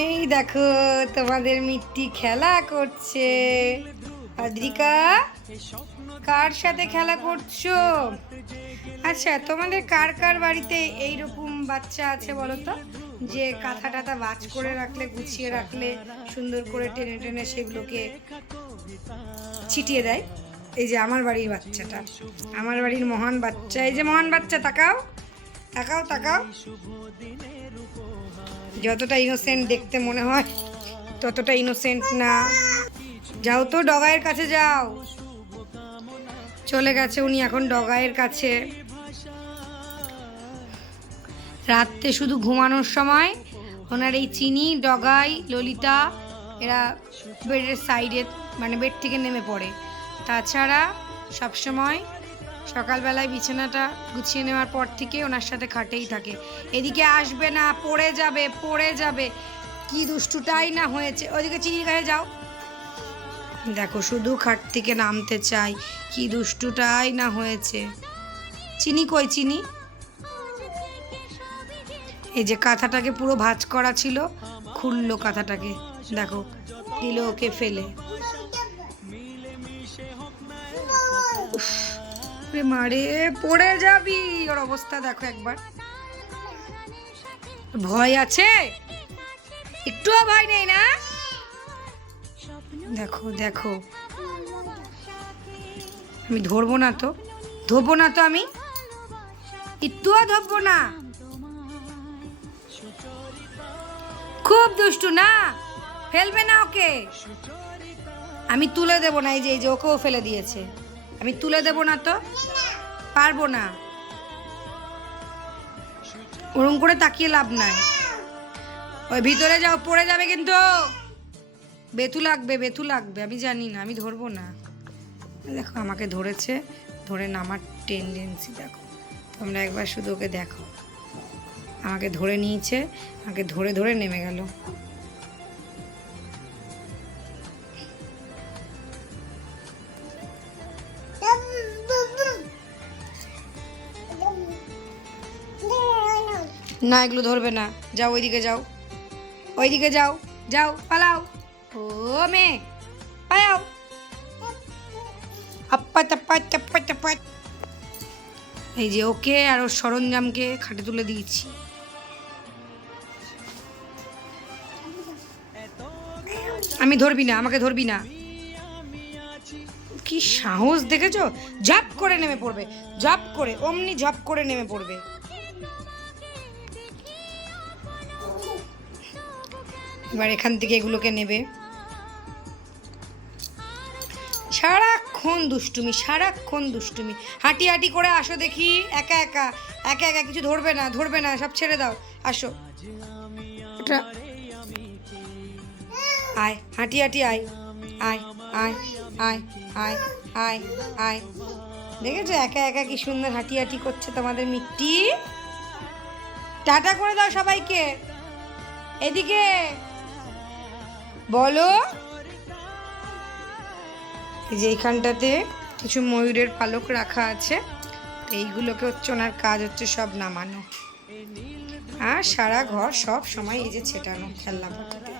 এই দেখো তোমাদের মিট্টি খেলা করছে। আদ্রিকা, কার সাথে খেলা করছো? আচ্ছা, তোমাদের কার কার বাড়িতে এইরকম বাচ্চা আছে বলো তো, যে কাঁথা টাথা ভাঁজ করে রাখলে, গুছিয়ে রাখলে সুন্দর করে টেনে টেনে সেগুলোকে ছিটিয়ে দেয়? এই যে আমার বাড়ির বাচ্চাটা, আমার বাড়ির মহান বাচ্চা। এই যে মহান বাচ্চা, তাকাও তাকাও তাকাও। যতটা ইনোসেন্ট দেখতে মনে হয় ততটা ইনোসেন্ট না। যাও তো ডগাইয়ের কাছে যাও। চলে গেছে উনি এখন ডগাইয়ের কাছে। রাত্রে শুধু ঘুমানোর সময় ওনার এই চিনি, ডগাই, ললিতা এরা বেডের সাইডে, মানে বেড থেকে নেমে পড়ে। তাছাড়া সবসময় সকালবেলায় বিছানাটা গুছিয়ে নেওয়ার পর থেকে ওনার সাথে খাটেই থাকে। এদিকে আসবে না, পড়ে যাবে পড়ে যাবে। কি দুষ্টুটাই না হয়েছে। ওইদিকে চিনির কাছে যাও। দেখো শুধু খাট থেকে নামতে চাই, কি দুষ্টুটাই না হয়েছে। চিনি কই চিনি? এই যে কাঁথাটাকে পুরো ভাঁজ করা ছিল, খুললো কাঁথাটাকে, দেখো দিল ওকে ফেলে। মারে পড়ে যাবি, ওর অবস্থা দেখো একবার। ভয় আছে? একটুও ভয় নেই না? দেখো দেখো, আমি ধরবো না তো, ধরবো না তো, আমি একটুও ধরবো না। খুব দুষ্টু না, ফেলবে না ওকে। আমি তুলে দেবো না। এই যে ওকেও ফেলে দিয়েছে। আমি তুলে দেবো না তো, পারবো না। ওরম করে তাকিয়ে লাভ নাই। ওই ভিতরে যাও, পড়ে যাবে কিন্তু। বেথু লাগবে, বেথু লাগবে। আমি জানি না, আমি ধরবো না। দেখো আমাকে ধরেছে, ধরে নামার টেন্ডেন্সি দেখো। তোমরা একবার শুধু ওকে দেখো, আমাকে ধরে নিয়েছে, আমাকে ধরে ধরে নেমে গেল। না এগুলো ধরবে না, যাও ওইদিকে যাও, ওইদিকে যাও, যাও পালাও। ও মেয়ে পালাও। আপ্পা টাপ্পা টাপ্পা টাপ্পা। এই যে ওকে আর ওর সরঞ্জামকে খাটে তুলে দিয়েছি। আমি ধরবি না, আমাকে ধরবি না। কি সাহস দেখেছো? ঝাপ করে নেমে পড়বে, ঝাপ করে, অমনি ঝাপ করে নেমে পড়বে। এবার এখান থেকে এগুলোকে নেবে। সারাক্ষণ দুষ্টুমি, সারাক্ষণ দুষ্টুমি। হাঁটি হাঁটি করে আসো দেখি, একা একা একা একা। কিছু ধরবে না, ধরবে না, সব ছেড়ে দাও। আসো, আয় হাঁটি হাঁটি আয়, আয় আয় আয় আয় আয় আয়। দেখেছো একা একা কি সুন্দর হাঁটি হাঁটি করছে তোমাদের মিট্টি। টাটা করে দাও সবাইকে। এদিকে বলো। এই যে এইখানটাতে কিছু ময়ূরের পালক রাখা আছে, এইগুলোকে হচ্ছে ওনার কাজ হচ্ছে সব নামানো, আর সারা ঘর সব সময় এই যে ছেটানো খেলনা পাতাতে।